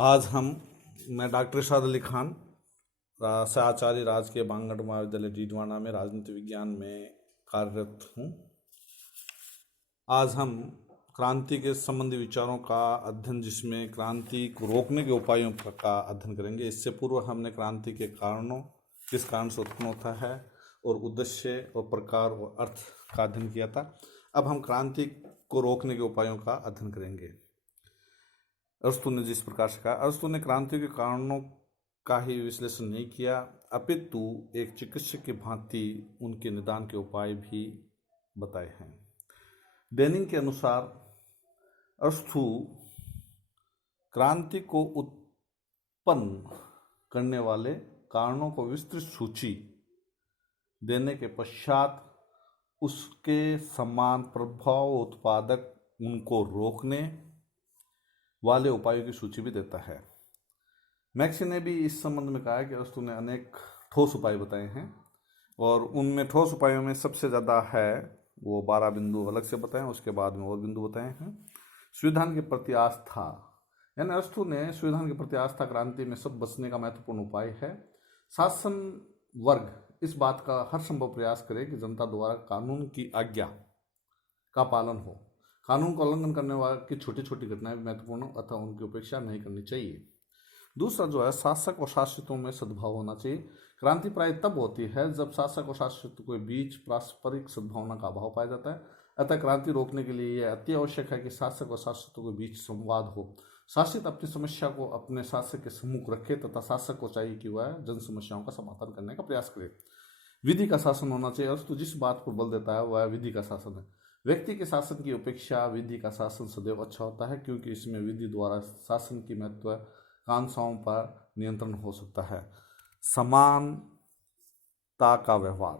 आज मैं डॉक्टर इरशाद अली खान आचार्य राजकीय बांगड़ महाविद्यालय डीडवाना में राजनीति विज्ञान में कार्यरत हूँ। आज हम क्रांति के संबंधी विचारों का अध्ययन, जिसमें क्रांति को रोकने के उपायों का अध्ययन करेंगे। इससे पूर्व हमने क्रांति के कारणों, किस कारण से उत्पन्न होता है, और उद्देश्य और प्रकार और अर्थ का अध्ययन किया था। अब हम क्रांति को रोकने के उपायों का अध्ययन करेंगे। अरस्तु ने जिस प्रकार से कहा, अरस्तु ने क्रांति के कारणों का ही विश्लेषण नहीं किया, अपितु एक चिकित्सक की भांति उनके निदान के उपाय भी बताए हैं। डेनिंग के अनुसार अरस्तु क्रांति को उत्पन्न करने वाले कारणों को विस्तृत सूची देने के पश्चात उसके समान प्रभाव उत्पादक उनको रोकने वाले उपायों की सूची भी देता है। मैक्सी ने भी इस संबंध में कहा कि अरस्तु ने अनेक ठोस उपाय बताए हैं, और उनमें ठोस उपायों में सबसे ज़्यादा है वो 12 बिंदु अलग से बताए, उसके बाद में और बिंदु बताए हैं। संविधान के प्रति आस्था, यानी अरस्तु ने संविधान के प्रति आस्था क्रांति में सब बचने का महत्वपूर्ण उपाय है। शासन वर्ग इस बात का हर संभव प्रयास करे कि जनता द्वारा कानून की आज्ञा का पालन हो। कानून का उल्लंघन करने वाले की छोटी छोटी घटनाएं भी महत्वपूर्ण अथवा उनकी उपेक्षा नहीं करनी चाहिए। दूसरा जो है, शासक और शासितों में सद्भाव होना चाहिए। क्रांति प्राय तब होती है जब शासक और शासितों के बीच पारस्परिक सद्भावना का अभाव पाया जाता है। अतः क्रांति रोकने के लिए यह अति आवश्यक है कि शासक और शासितों के बीच संवाद हो। शासित अपनी समस्या को अपने शासक के सम्मुख रखे तथा शासक को चाहिए कि वह जन समस्याओं का समाधान करने का प्रयास करे। विधि का शासन होना चाहिए। अरस्तु जिस बात पर बल देता है वह विधि का शासन है। व्यक्ति के शासन की अपेक्षा विधि का शासन सदैव अच्छा होता है, क्योंकि इसमें विधि द्वारा शासन की महत्वाकांक्षाओं पर नियंत्रण हो सकता है। समानता का व्यवहार,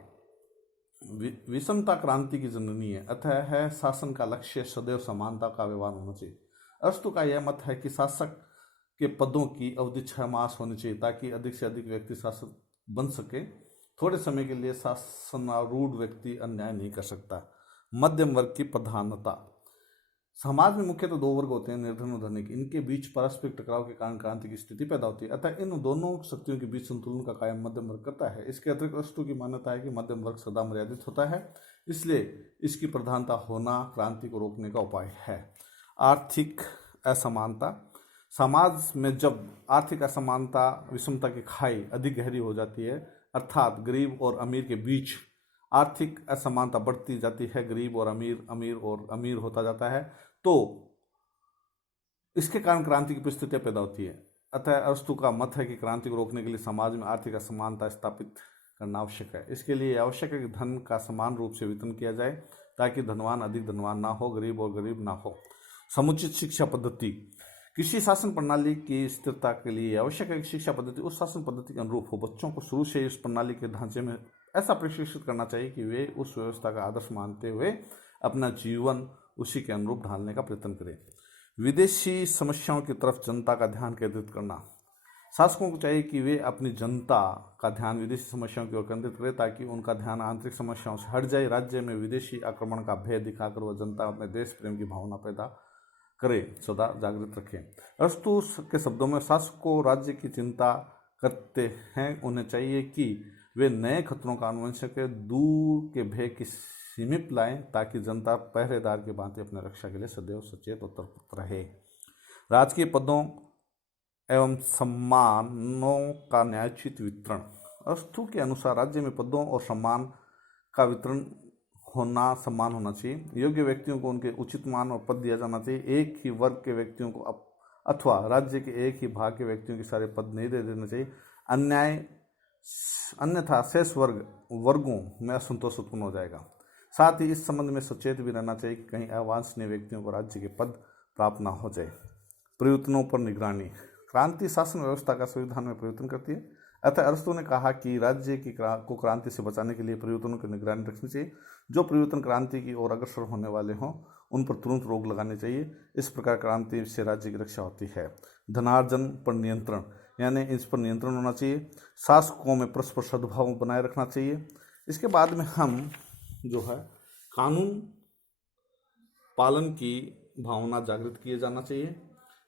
विषमता क्रांति की जननी है, अतः है शासन का लक्ष्य सदैव समानता का व्यवहार होना चाहिए। अरस्तु का यह मत है कि शासक के पदों की अवधि 6 मास होनी चाहिए, ताकि अधिक से अधिक व्यक्ति शासक बन सके। थोड़े समय के लिए शासनारूढ़ व्यक्ति अन्याय नहीं कर सकता। मध्यम वर्ग की प्रधानता, समाज में मुख्यतः 2 वर्ग होते हैं, निर्धन और धनिक। इनके बीच पारस्परिक टकराव के कारण क्रांति की स्थिति पैदा होती है, अतः इन दोनों शक्तियों के बीच संतुलन का कायम मध्यम वर्ग करता है। इसके अतिरिक्त अरस्तु की मान्यता है कि मध्यम वर्ग सदा मर्यादित होता है, इसलिए इसकी प्रधानता होना क्रांति को रोकने का उपाय है। आर्थिक असमानता, समाज में जब आर्थिक असमानता, विषमता की खाई अधिक गहरी हो जाती है, अर्थात गरीब और अमीर के बीच आर्थिक असमानता बढ़ती जाती है, गरीब और अमीर होता जाता है, तो इसके कारण क्रांति की परिस्थितियां पैदा होती है। अतः अरस्तु का मत है कि क्रांति को रोकने के लिए समाज में आर्थिक असमानता स्थापित करना आवश्यक है। इसके लिए आवश्यक है कि धन का समान रूप से वितरण किया जाए, ताकि धनवान अधिक धनवान ना हो, गरीब और गरीब ना हो। समुचित शिक्षा पद्धति, किसी शासन प्रणाली की स्थिरता के लिए आवश्यक है कि शिक्षा पद्धति उस शासन पद्धति के अनुरूप हो। बच्चों को शुरू से इस प्रणाली के ढांचे में ऐसा प्रशिक्षित करना चाहिए कि वे उस व्यवस्था का आदर्श मानते हुए अपना जीवन उसी के अनुरूप ढालने का प्रयत्न करें। विदेशी समस्याओं की तरफ जनता का ध्यान केंद्रित करना, शासकों को चाहिए कि वे अपनी जनता का ध्यान विदेशी समस्याओं की ओर केंद्रित करें, ताकि उनका ध्यान आंतरिक समस्याओं से हट जाए। राज्य में विदेशी आक्रमण का भय दिखाकर वह जनता अपने देश प्रेम की भावना पैदा करे, सदा जागृत रखें। अरस्तु के शब्दों में, शासक को राज्य की चिंता करते हैं, उन्हें चाहिए कि वे नए खतरों का अनुमान सके, दूर के भय की सीमित लाएं, ताकि जनता पहरेदार की भांति अपने रक्षा के लिए सदैव सचेत और तत्पर रहे। राजकीय पदों एवं सम्मानों का न्यायोचित वितरण, अरस्तु के अनुसार राज्य में पदों और सम्मान का वितरण समान होना चाहिए। योग्य व्यक्तियों को उनके उचित मान और पद दिया जाना चाहिए। एक ही वर्ग के व्यक्तियों को अथवा राज्य के एक ही भाग के व्यक्तियों के सारे पद नहीं दे देने चाहिए, अन्यथा शेष वर्गों में असंतोष उत्पन्न हो जाएगा। साथ ही इस संबंध में सचेत भी रहना चाहिए कि कहीं अवांछनीय व्यक्तियों को राज्य के पद प्राप्त न हो जाए। प्रयत्नों पर निगरानी, क्रांति शासन व्यवस्था का संविधान में परिवर्तन करती है, अतः अरस्तु ने कहा कि राज्य को क्रांति से बचाने के लिए परिवर्तनों की निगरानी रखनी चाहिए। जो परिवर्तन क्रांति की ओर अग्रसर होने वाले हों, उन पर तुरंत रोक लगानी चाहिए। इस प्रकार क्रांति से राज्य की रक्षा होती है। धनार्जन पर नियंत्रण, यानी इस पर नियंत्रण होना चाहिए। शासकों में परस्पर सद्भाव बनाए रखना चाहिए। इसके बाद में हम जो है कानून पालन की भावना जागृत किए जाना चाहिए,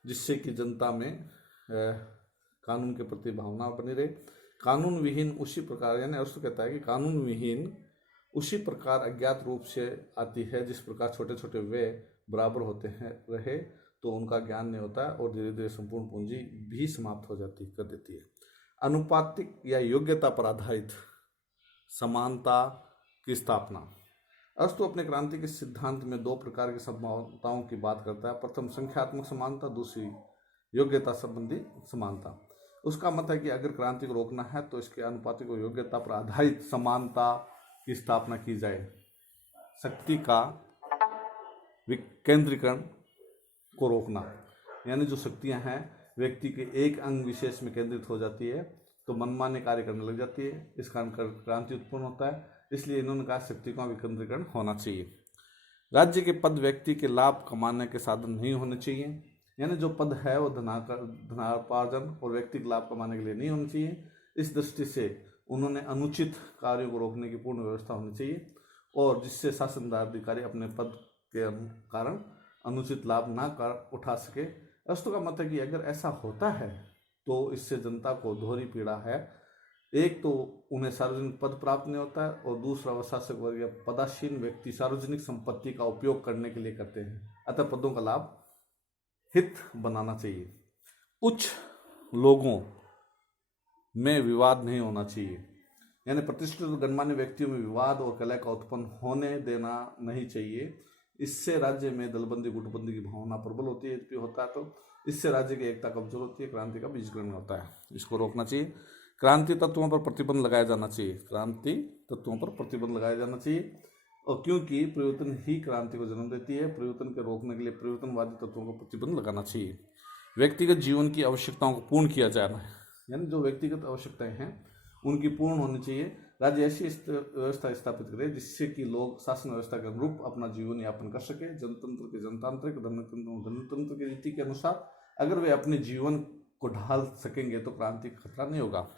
जिससे कि जनता में कानून के प्रति भावना बनी रहे। कानून विहीन उसी प्रकार, यानी अरस्तु कहता है कि कानून विहीन उसी प्रकार अज्ञात रूप से आती है जिस प्रकार छोटे छोटे व्यय बराबर होते हैं रहे तो उनका ज्ञान नहीं होता और धीरे धीरे संपूर्ण पूंजी भी समाप्त हो जाती कर देती है। अनुपातिक या योग्यता पर आधारित समानता की स्थापना। अरस्तु अपने क्रांति के सिद्धांत में दो प्रकार की समानताओं की बात करता है। प्रथम संख्यात्मक समानता, दूसरी योग्यता संबंधी समानता। उसका मत है कि अगर क्रांति को रोकना है तो इसके अनुपातिक और योग्यता पर आधारित समानता की स्थापना की जाए। शक्ति का विकेंद्रीकरण को रोकना, यानी जो शक्तियां हैं व्यक्ति के एक अंग विशेष में केंद्रित हो जाती है तो मनमाने कार्य करने लग जाती है, इस कारण क्रांति उत्पन्न होता है। इसलिए इन्होंने कहा शक्ति का विकेंद्रीकरण होना चाहिए। राज्य के पद व्यक्ति के लाभ कमाने के साधन नहीं होने चाहिए, यानी जो पद है वो धनार्जन और व्यक्ति के लाभ कमाने के लिए नहीं होना चाहिए। इस दृष्टि से उन्होंने अनुचित कार्यों को रोकने की पूर्ण व्यवस्था होनी चाहिए और जिससे शासनदार अधिकारी अपने पद के कारण अनुचित लाभ ना कर उठा सके। अरस्तु का मत है कि अगर ऐसा होता है तो इससे जनता को दोहरी पीड़ा है। एक तो उन्हें सार्वजनिक पद प्राप्त नहीं होता है और दूसरा वह शासक वर्ग या पदासीन व्यक्ति सार्वजनिक संपत्ति का उपयोग करने के लिए करते हैं, अतः पदों का लाभ हित बनाना चाहिए। उच्च लोगों में विवाद नहीं होना चाहिए, यानी प्रतिष्ठित और गणमान्य व्यक्तियों में विवाद और कलह का उत्पन्न होने देना नहीं चाहिए। इससे राज्य में दलबंदी गुटबंदी की भावना प्रबल होती है, यदि होता है तो इससे राज्य की एकता कमजोर होती है, क्रांति का बीजकरण होता है। इसको रोकना चाहिए। क्रांति तत्वों पर प्रतिबंध लगाया जाना चाहिए। क्रांति तत्वों पर प्रतिबंध लगाया जाना चाहिए और क्योंकि परिवर्तन ही क्रांति को जन्म देती है, परिवर्तन के रोकने के लिए परिवर्तनवादी तत्वों को प्रतिबंध लगाना चाहिए। व्यक्तिगत जीवन की आवश्यकताओं को पूर्ण किया जाना है, यानी जो व्यक्तिगत आवश्यकताएं हैं उनकी पूर्ण होनी चाहिए। राज्य ऐसी व्यवस्था स्थापित करे जिससे कि लोग शासन व्यवस्था के अनुरूप अपना जीवन यापन कर सके। जनतंत्र के जनतांत्रिक, धनतंत्र की रीति के अनुसार अगर वे अपने जीवन को ढाल सकेंगे तो क्रांति का खतरा नहीं होगा।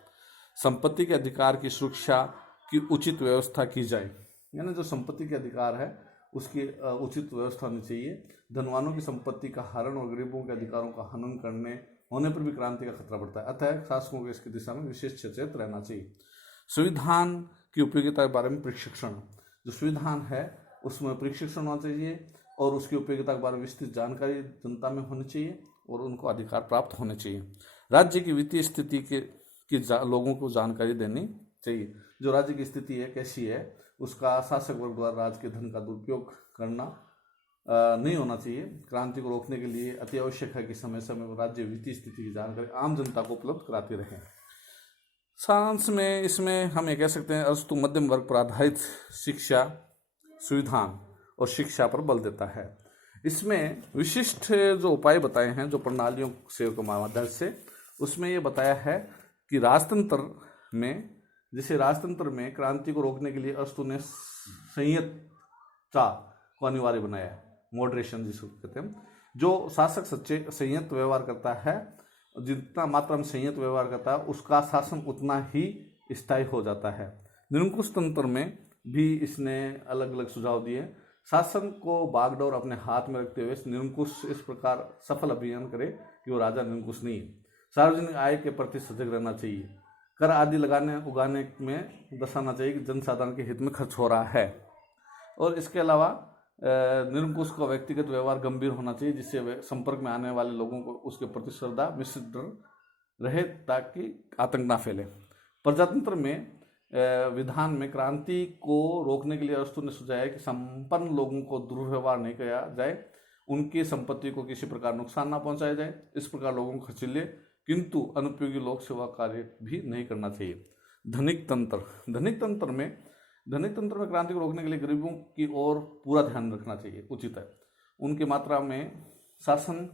संपत्ति के अधिकार की सुरक्षा की उचित व्यवस्था की जाए, यानी जो संपत्ति के अधिकार है उसकी उचित व्यवस्था होनी चाहिए। धनवानों की संपत्ति का हरण और गरीबों के अधिकारों का हनन करने होने पर भी क्रांति का खतरा बढ़ता है, अतः शासकों को इसकी दिशा में विशेष सचेत रहना चाहिए। संविधान की उपयोगिता के बारे में प्रशिक्षण, जो संविधान है उसमें प्रशिक्षण होना चाहिए और उसकी उपयोगिता के बारे में विस्तृत जानकारी जनता में होनी चाहिए और उनको अधिकार प्राप्त होने चाहिए। राज्य की वित्तीय स्थिति की लोगों को जानकारी देनी चाहिए। जो राज्य की स्थिति है कैसी है उसका शासक वर्ग द्वारा राज्य के धन का दुरुपयोग करना नहीं होना चाहिए। क्रांति को रोकने के लिए अति आवश्यक है कि समय समय राज्य वित्तीय स्थिति की जानकारी आम जनता को उपलब्ध कराती रहे। सारांश में इसमें हम ये कह सकते हैं अरस्तु मध्यम वर्ग पर आधारित शिक्षा, संविधान और शिक्षा पर बल देता है। इसमें विशिष्ट जो उपाय बताए हैं जो प्रणालियों से माध्यम से, उसमें ये बताया है कि राजतंत्र में क्रांति को रोकने के लिए अरस्तु ने संयतता को अनिवार्य बनाया है, मॉडरेशन जिसको कहते हैं। जो शासक सच्चे संयत व्यवहार करता है, जितना मात्रा में संयत व्यवहार करता है उसका शासन उतना ही स्थायी हो जाता है। निरंकुश तंत्र में भी इसने अलग अलग सुझाव दिए। शासन को बागडोर अपने हाथ में रखते हुए निरंकुश इस प्रकार सफल अभियान करे कि वो राजा निरंकुश नहीं है। सार्वजनिक आय के प्रति सजग रहना चाहिए। कर आदि लगाने उगाने में दर्शाना चाहिए कि जनसाधारण के हित में खर्च हो रहा है। और इसके अलावा निरंकुश का व्यक्तिगत व्यवहार गंभीर होना चाहिए जिससे संपर्क में आने वाले लोगों को उसके प्रति श्रद्धा मिश्रित डर रहे ताकि आतंक ना फैले। प्रजातंत्र में विधान में क्रांति को रोकने के लिए अरस्तु ने सुझाया कि संपन्न लोगों को दुर्व्यवहार नहीं किया जाए, उनकी संपत्ति को किसी प्रकार नुकसान ना पहुंचाया जाए। इस प्रकार लोगों को खर्चीले किंतु अनुपयोगी लोक सेवा कार्य भी नहीं करना चाहिए। धनिक तंत्र में क्रांति को रोकने के लिए गरीबों की ओर पूरा ध्यान रखना चाहिए, उचित है। उनकी मात्रा में शासन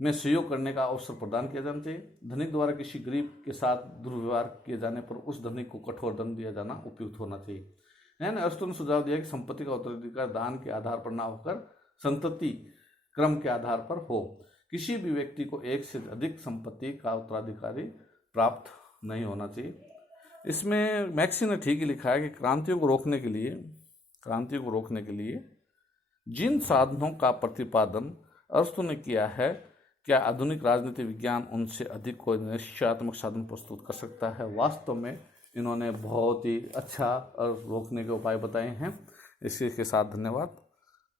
में सहयोग करने का अवसर प्रदान किया जाना चाहिए। धनिक द्वारा किसी गरीब के साथ दुर्व्यवहार किए जाने पर उस धनिक को कठोर दंड दिया जाना उपयुक्त होना चाहिए। यानी अरस्तु ने सुझाव दिया कि संपत्ति का उत्तराधिकार दान के आधार पर ना होकर संतति क्रम के आधार पर हो। किसी भी व्यक्ति को एक से अधिक संपत्ति का उत्तराधिकारी प्राप्त नहीं होना चाहिए। इसमें मैक्सी ने ठीक ही लिखा है कि क्रांतियों को रोकने के लिए जिन साधनों का प्रतिपादन अरस्तु ने किया है क्या आधुनिक राजनीति विज्ञान उनसे अधिक कोई निश्चयात्मक साधन प्रस्तुत कर सकता है? वास्तव में इन्होंने बहुत ही अच्छा और रोकने के उपाय बताए हैं। इसी के साथ धन्यवाद।